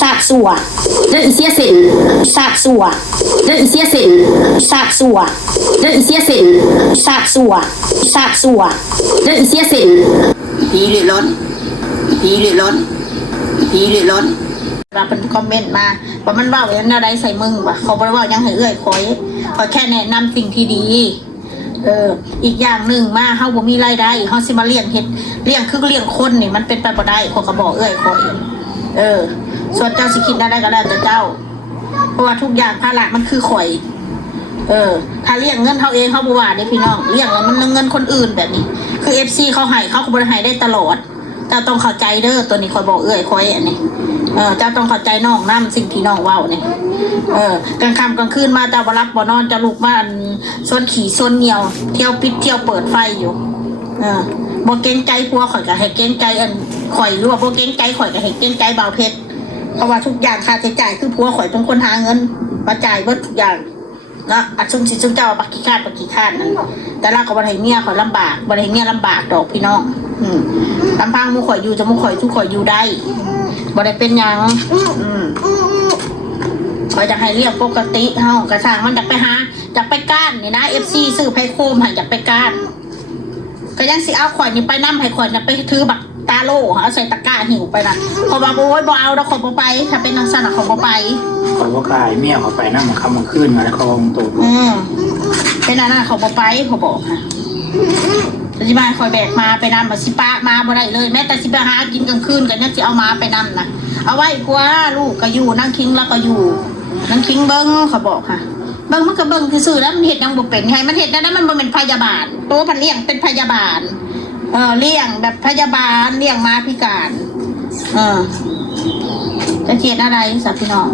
สาดสัวเรื่องอีเสียสินสาดสัวเรื่องอีเสียสินสาดสัวเรื่องอีเสียสินสาดสัวสาดสัวเรื่องอีเสียสินผีหรือล้นผีหรือล้นผีหรือล้นเราเป็นคอมเมนต์มาว่ามันว่าอย่างอะไรใส่มึงวะเขาบอกว่ายังให้เอื้อยคอยแค่แนะนำสิ่งที่ดีอีกอย่างหนึ่งมาเฮาบ่มีรายได้เฮาสิมาเลี้ยงเฮ็ดเลี้ยงคือเลี้ยงคนนี่มันเป็นไปบ่ได้เขาก็บอกเอื้อยคอยส่วนเจ้าสิคิดได้ก็แล้วแต่เจ้าเพราะว่าทุกอย่างภาระมันคือข่อยถ้าเลี้ยงเงินเฮาเองเฮาบ่ว่าเด้พี่น้องเลี้ยงแล้วมันเงินคนอื่นแบบนี้คือ FC เขาให้เขาก็บ่ได้ให้ได้ตลอดเจ้าต้องเข้าใจเด้อตัวนี้คอยบอกเอื้อยคอยอันนี้เจ้าต้องเข้าใจน้องนำสิ่งที่น้องเว้านี่กลางค่ำกลางคืนมาเจ้าบ่รับบ่นอนจะลุกมาส่วนขี่ส่วนเหนียวเที่ยวปิดเที่ยวเปิดไฟอยู่บ่เกรงใจผัวข่อยก็ให้เกรงใจข่อยหรือว่าบ่เกรงใจข่อยก็ให้เกรงใจบ่าวเพชรเพราะว่าทุกอย่างค่าใช้จ่ายคือผัวข่อยเป็นคนหาเงินมาจ่ายเบิดทุกอย่างนะอัดซุ่มสิซุ่มเจ้าปักขี้คาดนั่นแต่เราก็บ่ให้เมียข่อยลำบากบ่ให้เมียลำบากดอกพี่น้องลำพังหมู่ข่อยอยู่จะหมู่ข่อยทุกข่อยอยู่ได้บ่ได้เป็นหยังข่อยจะให้เรียกปกติเฮากระช่างมันจะไปหาจะไปก้านนี่นะ FC ซื้อไผโคมให้จะไปก้านก็ยังสิเอาข่อยนี่ไปนํให้ข่อยน่ะไปถือบักตาโล่เอาใส่ตะกร้าหิวไปน่ะเพราะว่าโอ้ยบ่เอาแล้วข่อยบ่ไปถ้าเป็นจังซั่นน่ะข่อยบ่ไปข่อยบ่กล้าเมียเขาไปนำค่ำกลางคืนมาแล้วเขาลงตัวเป็นอันนั้นข่อยบ่ไปเขาบอกค่ะสิมาข่อยแบกมาไปนำบ่สิปะมาบ่ได้เลยแม้แต่สิไปหากินกลางคืนก็ยังสิเอามาไปนำน่ะเอาไว้กว่าลูกก็อยู่นั่งคิงแล้วก็อยู่นั่งคิงเบิ่งเขาบอกค่ะเบิ่งมันก็เบิ่งซื่อๆแล้วมันเฮ็ดยังบ่เป็นให้มันเฮ็ดได้มันบ่เป็นพยาบาลโตพันเลี้ยงเป็นพยาบาลเลี้ยงแบบพยาบาลเลี้ยงม้าพิการจะเขียนอะไรสับพี่น้อง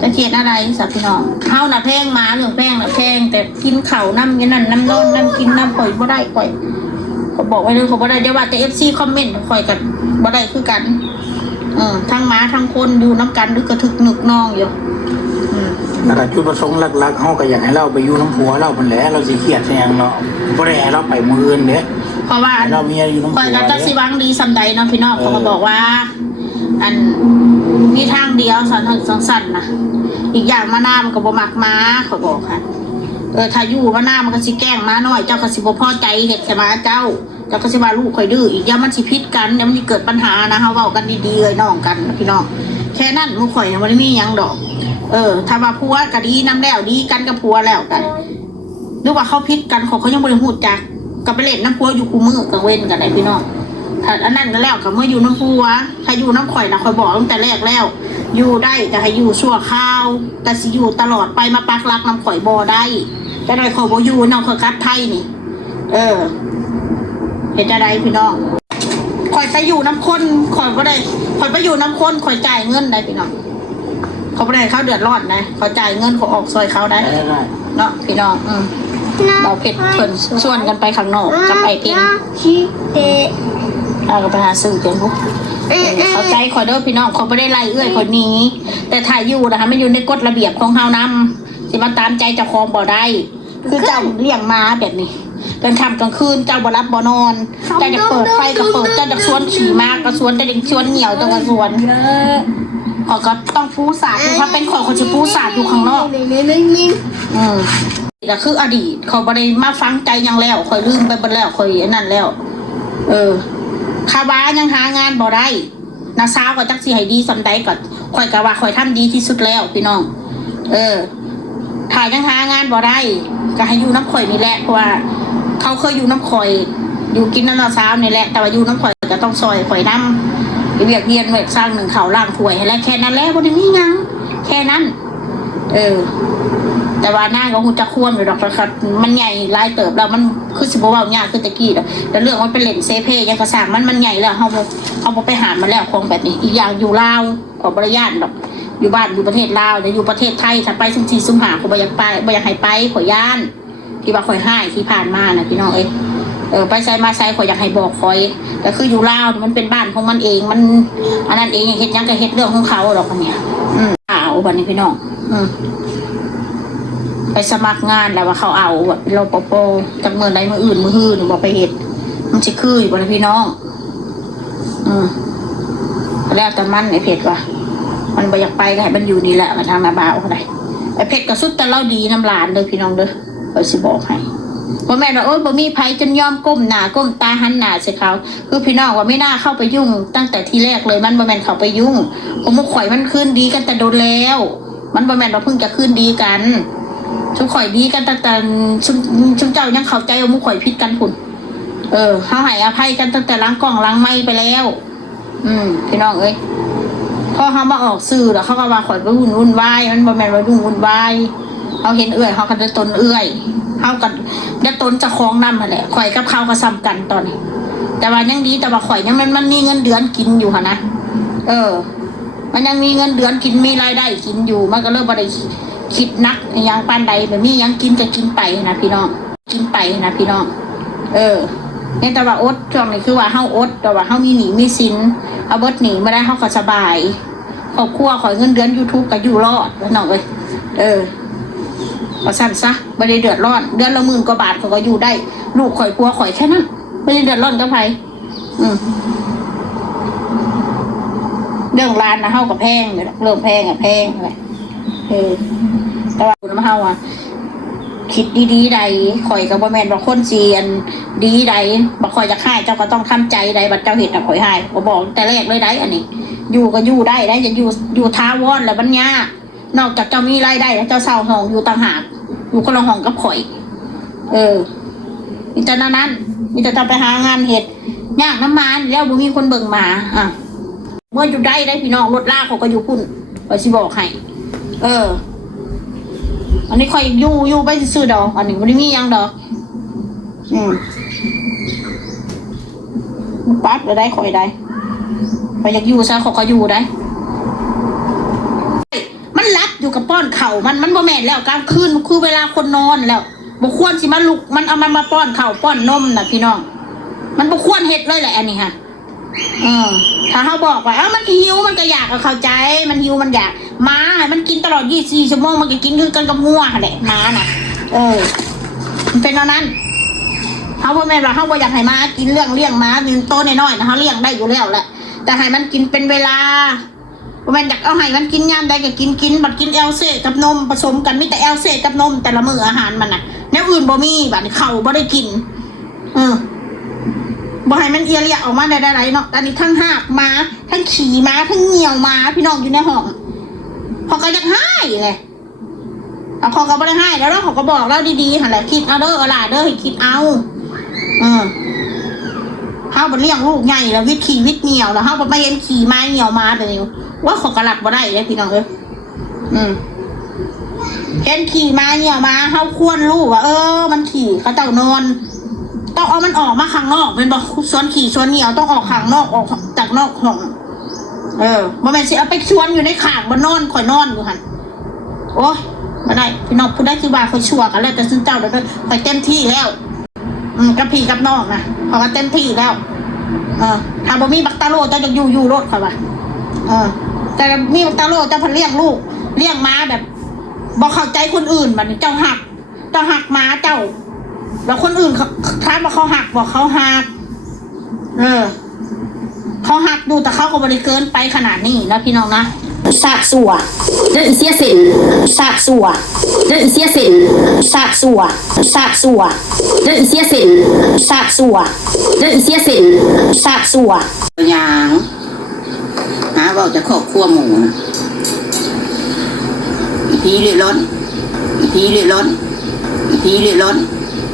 จะเขียนอะไรสับพี่น้องเฮาน่ะแพงม้าเรื่องแพงน่ะแพงแต่กินข้าวน้ำอย่างนั้นน้ำนอนน้ำกินน้ำข่อยบ่ได้ข่อยเขาบอกไว้เลยเขาบ่ได้เดี๋ยวว่าแต่ FC คอมเมนต์ข่อยกันบ่ได้คือกันทั้งม้าทั้งคนอยู่น้ำกันหรือกระทึกหนึกน้องอยู่แล้วก็จุดประสงค์หลักๆเฮาก็อยากให้เราไปอยู่น้ำผัวเราเพิ่นแหละเราสิเครียดซะหยังเนาะบ่ได้ให้เราไปมื้ออื่นเด้เพราะว่าเราเมียอยู่น้ำผัวข่อยก็จักสิหวังดีซำใดเนาะพี่น้องเขาก็บอกว่าอันมีทางเดียวสั้นนะอีกอย่างมะนาวมันก็บ่มักม้าเขาบอกค่ะถ้าอยู่มะนาวมันก็สิแกล้งม้าน้อยเจ้าก็สิบ่พอใจเฮ็ดใส่ม้าเจ้าก็สิว่าลูกข่อยดื้ออีกอย่างมันสิพิษกันเดี๋ยวมันสิเกิดปัญหานะเฮาเว้ากันดีๆเอ้ยน้องกันพี่น้องแค่นั้นลูกข่อยยังบ่ได้มีหยังดอกถ้าว่าผัวก็ดีนำแล้วดีกันกับผัวแล้วกันหรือว่าเขาพิษกันเขายังบ่ได้ฮู้จักก็ไปเล่นน้ำผัวอยู่กูมื้อกลางเว้นกันได้พี่น้องถ้าอันนั้นก็แล้วก็เมื่ออยู่น้ำผัวถ้าอยู่น้ำข่อยน่ะข่อยบอกตั้งแต่แรกแล้วอยู่ได้แต่ให้อยู่ชั่วคราวแต่สิอยู่ตลอดไปมาปักหลักน้ำข่อยบ่ได้แต่ได้ข่อยบ่อยู่น้องข่อยกลับไทยนี่เห็นอะไรพี่น้องข่อยไปอยู่น้ำคนข่อยก็ได้ข่อยไปอยู่น้ำคนข่อยจ่ายเงินได้พี่น้องเขาไม่ได้เขาเดือดร้อนนะเขาจ่ายเงินเขาออกซอยเขาได้เนาะพี่น้องเราเผ็ดเพิ่นชวนกันไปข้างนอกกับไอเพ็ญเราก็ไปหาซื้อกันพวกเขาใจข่อยเด้อพี่น้องเขาไม่ได้ไล่เอื้อยคนนี้แต่ถ่ายอยู่นะคะไม่อยู่ในกฎระเบียบของเฮานำสิมาตามใจเจ้าของบ่ได้คือเจ้าเลี้ยงม้าแบบนี้กลางค่ำกลางคืนเจ้าบ่รับบ่นอนเจ้าจะเปิดไฟก็เปิดเจ้าจะชวนขี่ม้าก็ชวนเจ้าจะชวนเหนียวเจ้าก็ชวนข่อยก็ต้องปูสาดถ้าเป็นข่อยจะปูสาดอยู่ข้างนอกก็คืออดีตเขาบ่ได้มาฟังใจยังแล้วข่อยลืมไปบ่แล้วข่อยนั่นแล้วคาว้ายังหางานบ่ได้นาสาวก็จักสิให้ดีซำใดก็ข่อยก็ว่าข่อยทำดีที่สุดแล้วพี่น้องถ้ายังหางานบ่ได้ก็ให้อยู่น้ำข่อยนี่แหละเพราะว่าเขาเคยอยู่น้ำข่อยอยู่กินน้ำนาสาวนี่แหละแต่ว่าอยู่น้ำข่อยก็ต้องซอยข่อยน้ำเรียกเรียนไว้สร้างหนึ่งเขาล่างถ้วยให้แล้วแค่นั้นแล้วบ่ได้มีหยังแค่นั้นแต่ว่าหน้าก็หูจะควมอยู่ดอกครับมันใหญ่ลายเติบแล้วมันคือสิบ่เว้ายากคือตะกี้แต่เรื่องมันเป็นเล่นเซเพยังกระสางมันใหญ่แล้วเฮาบ่ไปหามาแล้วคงแบบนี้อีกอย่างอยู่ลาวขอบริญาตดอกอยู่บ้านอยู่ประเทศลาวแต่อยู่ประเทศไทยถ้าไปซุ่ม4ซุ่ม5ก็บ่อยากไปบ่อยากให้ไปขอย่านที่ว่าข่อยให้ที่ผ่านมาน่ะพี่น้องไปใช้มาใช้ข่อยอยากให้บอกข่อยแต่คืออยู่ลาวมันเป็นบ้านของมันเองมันอันนั้นเองเฮ็ดยังก็เฮ็ดเรื่องของเขาดอกเนี่ยเอาบัดนี้พี่น้องไปสมัครงานแล้วว่าเขาเอาแบบรปภจากเมืองใดเมืองอื่นมือหื้อหนูบอกไปเฮ็ดมันสิคืออยู่บัดนี้พี่น้องแล้วแต่มันไอ้เพชรว่ะ มันบ่อยากไปก็ให้มันอยู่นี่แหละมาทางนาบ่าวอะไรไอ้เพชรก็สุดแต่เล่าดีน้ำหลานเด้อพี่น้องเด้อเอาสิบอกให้พ่อแม่เราบ่มีไผจนยอมก้มหน้าก้มตาหันหน้าใส่เขาคือพี่น้องว่าไม่น่าเข้าไปยุ่งตั้งแต่ทีแรกเลยมันบ่แม่นเข้าไปยุ่งผมมุกข่อยมันคืนดีกันแต่โดนแล้วมันบ่แม่นเราเพิ่งจะคืนดีกันชุมข่อยดีกันตั้งแต่ชุมเจ้ายังเข้าใจว่ามุกข่อยผิดกันพุ่นเขาให้อภัยกันตั้งแต่ล้างกล่องล้างไม้ไปแล้วพี่น้องเอ้ยพอเขามาออกสื่อแล้วเขาก็ว่าข่อยไปวุ่นวายมันบ่แม่นว่าวุ่นวายเขาเห็นเขาก็จะตนเขากันจะตนจะคล้องน้ำมาแหละข่อยกับเขาก็ซ้ำกันตอนนี้แต่ว่ายังดีแต่ว่าข่อยยังมันมีเงินเดือนกินอยู่ค่ะนะมันยังมีเงินเดือนกินมีรายได้กินอยู่มันก็เริ่มบ่ได้คิดนักอย่างปานใดแบบมียังกินจะกินไปนะพี่น้องกินไปนะพี่น้องเนี่ยแต่ว่าอดช่วงนี้คือว่าเฮาอดแต่ว่าเฮามีหนีมีสินเอาเบิดหนีไม่ได้เฮาก็สบายครอบครัวข่อยเงินเดือน YouTube ก็อยู่รอดแล้วน้องเอ้ยก็สั้นซะไม่ได้เดือดร้อนเดือนละ10,000 กว่าบาทเขาก็อยู่ได้ลูกข่อยพัวข่อยแค่นั้นไม่ได้เดือดร้อนกับใครเรื่องร้านนะเฮากับแพงเลยเริ่มแพงแพงอะไรแต่ว่าคุณมาเฮาคิดดีๆใดข่อยกับบ่แม่นว่าคนเซียนดีใดบ่ข่อยจะฆ่าเจ้าก็ต้องทำใจใดบัดเจ้าเห็นข่อยให้ก็บอกแต่แรกเลยได้อันนี้อยู่ก็อยู่ได้จะอยู่ท้าวอนแล้วบัญญานอกจากเจ้ามีรายได้แล้วเจ้าเช่าห้องอยู่ต่างหากอยู่คนละห้องกับข่อยมีแต่นั้นมีแต่จะไปหางานเห็ดยากน้ำมันแล้วบ่มีคนเบิ่งมาเมื่ออยู่ได้พี่น้องรถลากเขาก็อยู่พุ่นข่อยสิบอกให้อันนี้ข่อยอยู่ไปซื้อดอกอันนี้บ่ได้มียังดอกปั๊บได้ข่อยได้ข่อยอยากอยู่ซะเขาก็อยู่ได้มันรับอยู่กับป้อนเข่ามันบ่แม่นแล้วกลางคืนคือเวลาคนนอนแล้วบ่ควรสิมาลุกมันเอามันมาป้อนเข่าป้อนนมน่ะพี่น้องมันบ่ควรเฮ็ดเลยแหละอันนี้ค่ะถ้าเขาบอกว่ามันหิวมันก็อยากเข้าใจมันหิวมันอยากม้ามันกินตลอด24 ชั่วโมงมันก็กินคือกันกับงัวแหละม้าน่ะมันเป็นนั้นเขาพ่อแม่ว่าเขาบ่อยากให้ม้ากินเลี้ยงม้าโตน้อยๆนะเขาเลี้ยงได้อยู่แล้วแหละแต่ให้มันกินเป็นเวลามันอยากเอาให้มันกินยามใดก็กินบัดกินเอลเซ่กับนมผสมกันมีแต่เอลเซ่กับนมแต่ละมื้ออาหารมันน่ะแนวอื่นบ่มีบัดเข่าบ่ได้กินบ่ให้มันเอียเรียออกมาได้ไรเนาะอันนี้ทั้งหากม้าทั้งขี่ม้าทั้งเหนี่ยวม้าพี่น้องอยู่ในห้องพอก็จะให้เลยเอาพอก็บ่ได้ให้แล้วเขาก็บอกเราดีๆหั่นแหละคิดเอาเด้อล่ะเด้อให้คิดเอาเฮาบ่เลี้ยงลูกใหญ่แล้ววิทย์เหนี่ยวแล้วเฮาบ่มาเห็นขี่ม้าเหนี่ยวม้าแต่นี่ว่าเขาก็รับบ่ได้เลยพี่น้องเอ้ยเห็นขี่ม้าเหนี่ยวม้าเฮาควรรู้ว่ามันขี่เขาเจ้านอนต้องเอามันออกมาข้างนอกเป็นบ่สวนขี่สวนเหนี่ยวต้องออกข้างนอกออกจากนอกห้องบ่แม่นสิเอาไปชวนอยู่ในข้างบ่นอนข่อยนอนอยู่หั่นโอ้ยบ่ได้พี่น้องผู้ใดคือว่าข่อยชั่วกันแล้วแต่ซึ่งเจ้าเด้อข่อยเต็มที่แล้วกับพี่กับน้องนะเขาก็เต็มที่แล้วถ้าบ่มีบักตาโลเจ้าจะอยู่รถข่อยว่าแต่มีบักตาโลเจ้าพันเลี้ยงลูกเลี้ยงม้าแบบบ่เข้าใจคนอื่นบัดนี้เจ้าหักม้าเจ้าแล้วคนอื่นเขาถามว่าเขาหักบอกเขาหักเขาหักดูแต่เขาก็บริเกินไปขนาดนี้นะพี่น้องนะสาดสัวเดินเสียสินสาดสัวเดินเสียสินสาดสัวสาดสัวเดินเสียสินสาดสัวเดินเสียสินสาดสัวอย่างหาว่าจะครอบครัวหมูพี่เรื่อยร้อน